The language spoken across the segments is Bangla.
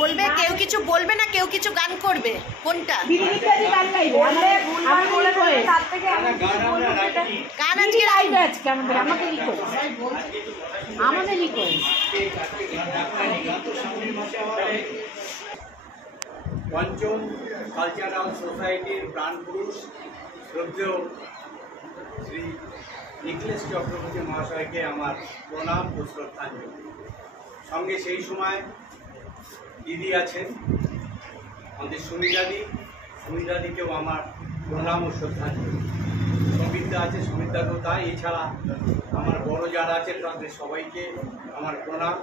বলবে, কেউ কিছু বলবে না, কেউ কিছু গান করবে, কোনটা গান আজকে লাইভ আজকে আমাদের পঞ্চম কালচারাল সোসাইটির প্রাণপুরুষ শ্রদ্ধেয় শ্রী নিখিলেশ চক্রবর্তী মহাশয়কে আমার প্রণাম ও শ্রদ্ধাঞ্জলি। সঙ্গে সেই সময় দিদি আছেন, আমাদের সুমিতাদিকেও আমার প্রণাম ও শ্রদ্ধাঞ্জলি। সমিতা আছে, সমিতাকেও তাই। এছাড়া আমার বড় যারা আছেন তাদের সবাইকে আমার প্রণাম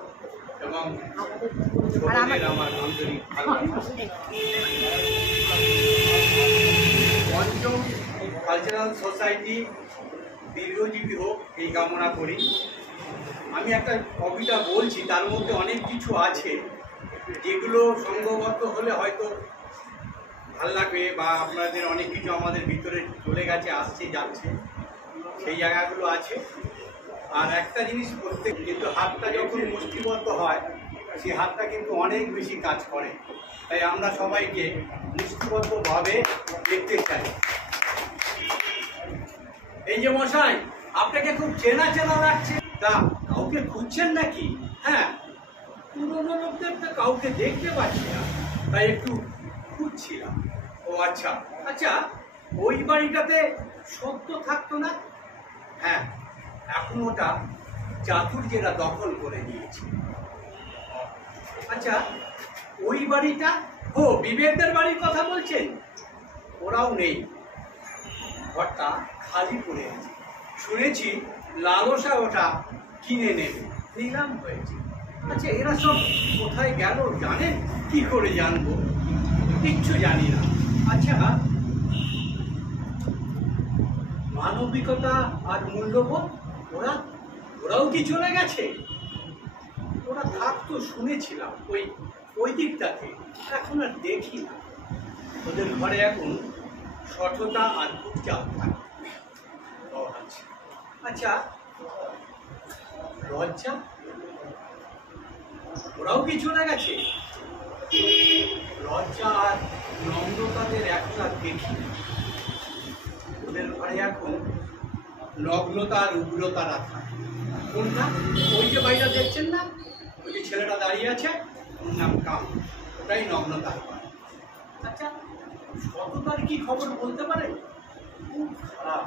এবং ছোটদের আমার আন্তরিক ভালোবাসা। পঞ্চম কালচারাল সোসাইটি দীর্ঘজীবী হোক এই কামনা করি। আমি একটা কবিতা বলছি, তার মধ্যে অনেক কিছু আছে যেগুলো সঙ্গবদ্ধ হলে হয়তো ভাল লাগবে, বা আপনাদের অনেক কিছু আমাদের ভিতরে চলে গেছে, আসছে যাচ্ছে, সেই জায়গাগুলো আছে। আর একটা জিনিস প্রত্যেক, কিন্তু হাতটা যখন মুষ্টিবদ্ধ হয় সেই হাতটা কিন্তু অনেক বেশি কাজ করে। তাই আমরা সবাইকে মুষ্টিবদ্ধভাবে দেখতে চাই। এই যে মশাই, আপনাকে খুব চেনা চেনা লাগছে, তা কাউকে খুঁজছেন নাকি? হ্যাঁ, পুরোনো লোকদের তো কাউকে দেখতে পাচ্ছি না, তাই একটু খুঁজছিলাম। ও আচ্ছা আচ্ছা, ওই বাড়িটাতে সত্য থাকতো না? হ্যাঁ, এখন ওটা চাতুর্যেরা দখল করে নিয়েছে। আচ্ছা, ওই বাড়িটা, ও বিবেকদের বাড়ির কথা বলছেন? ওরাও নেই, ঘরটা খালি পড়ে আছে। শুনেছি লালসা ওটা কিনে নেবে, নিলাম হয়েছে। আচ্ছা, এরা সব কোথায় গেল জানেন? কি করে জানবো, কিচ্ছু জানি না। আচ্ছা, মানবিকতা আর মূল্যবোধ ওরাও কি চলে গেছে? ওরা থাকতো শুনেছিলাম ওই দিকটাতে, এখন আর দেখি না। ওদের ঘরে এখন সঠতা আর চাপ থাকে। আচ্ছা, লজ্জা ওরাও কি চলে গেছে? লজ্জা আর নম্রতাদের একটা দেখি না। ওদের ঘরে এখন নগ্নতা আর উগ্রতারা থাকে। কোনটা? ওই যে বাড়িটা দেখছেন না, ওই যে ছেলেটা দাঁড়িয়ে আছে, ওর নাম কাম, ওটাই নগ্নতার ঘর। আচ্ছা, সততার কি খবর বলতে পারে? খুব খারাপ,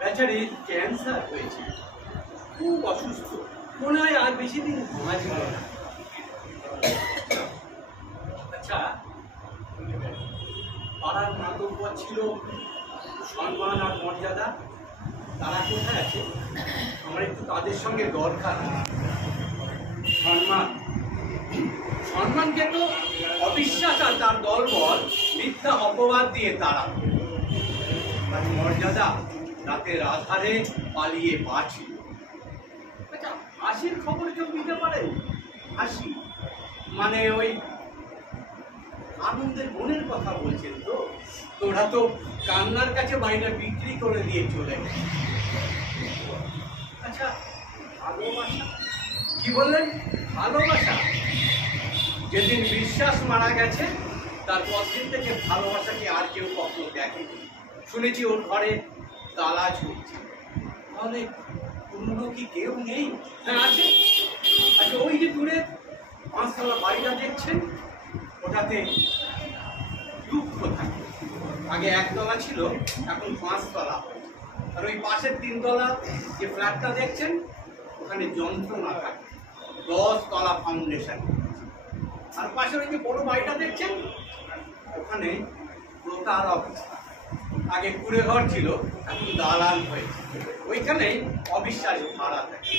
বেচারির ক্যান্সার হয়েছে, খুব অসুস্থ, মনে হয় আর বেশি দিন বাঁচবে না। আচ্ছা, পাড়ার মাতব্বর ছিল সম্মান আর মর্যাদা, তারা কোথায় আছে? আমার একটু তাদের সঙ্গে দরকার। সম্মানকে তো অবিশ্বাস আর তার দলবল মিথ্যা অপবাদ দিয়ে তারা, আর মর্যাদা রাতের আধারে পালিয়ে বাঁচি। আচ্ছা, হাসির খবর কেউ দিতে পারে? হাসি মানে ওই আনন্দের মনের কথা বলছেন তো? তোরা তো কান্নার কাছে বাড়িটা বিক্রি করে দিয়ে চলে গেছে। আচ্ছা, ভালোবাসা কি বললেন? ভালোবাসা যেদিন বিশ্বাস মারা গেছে তারপর দিন থেকে ভালোবাসাকে আর কেউ কখনো দেখেনি। শুনেছি ওর ঘরে তালা ঝুলছে। তাহলে পুরনো কি কেউ নেই? হ্যাঁ, আছে। আচ্ছা, ওই যে দূরে 5তলা বাড়িটা দেখছেন, ওটাতে দুঃখ থাকে। আগে 1তলা ছিল, এখন 5তলা। আর ওই পাশের 3তলা যে ফ্ল্যাটটা দেখছেন, ওখানে যন্ত্রণা থাকে। 10তলা ফাউন্ডেশন। আর পাশের ওই যে বড় বাড়িটা দেখছেন, ওখানে প্রতারক। আগে কুড়ে ঘর ছিল, এখন দালাল হয়েছে। ওইখানে অবিশ্বাস ভাড়া থাকে।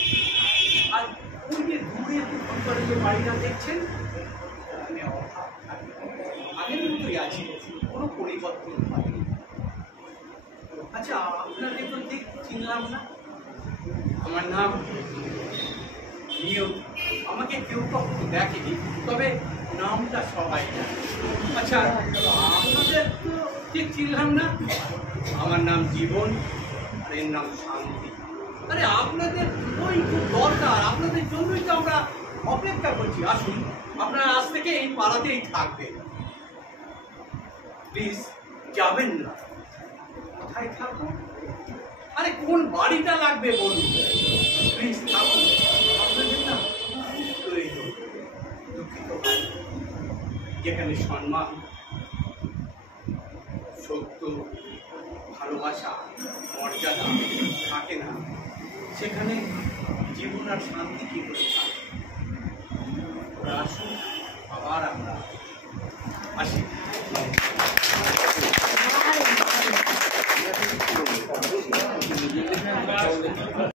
আর ওই যে দূরে করে যে বাড়িটা দেখছেন, ওখানে অভাব থাকে। আগের মতোই আছে, কোনো পরিবর্তন হয়নি। আচ্ছা, আপনাকে তো ঠিক চিনলাম না। আমার নাম নিয়তি। আমাকে কেউ কখনো দেখেনি, তবে নামটা সবাই জানে। আচ্ছা, আপনাদের তো ঠিক চিনলাম না। আমার নাম জীবন, আর এর নাম শান্তি। আরে আপনাদের ওই খুব দরকার, আপনাদের আপনাদের জন্যই তো আমরা অপেক্ষা করছি। আসুন, আপনারা আজ থেকে এই পাড়াতেই থাকবেন, প্লিজ যাবেন না। কোথায় থাকুন? আরে কোন বাড়িটা লাগবে বলুন, প্লিজ থাকুন। আপনাদের না প্রয়োজন। দুঃখিত ভাই, যেখানে সম্মান, সত্য, ভালোবাসা, মর্যাদা থাকে না, সেখানে জীবন আর শান্তি কি করে থাকে? আসুন,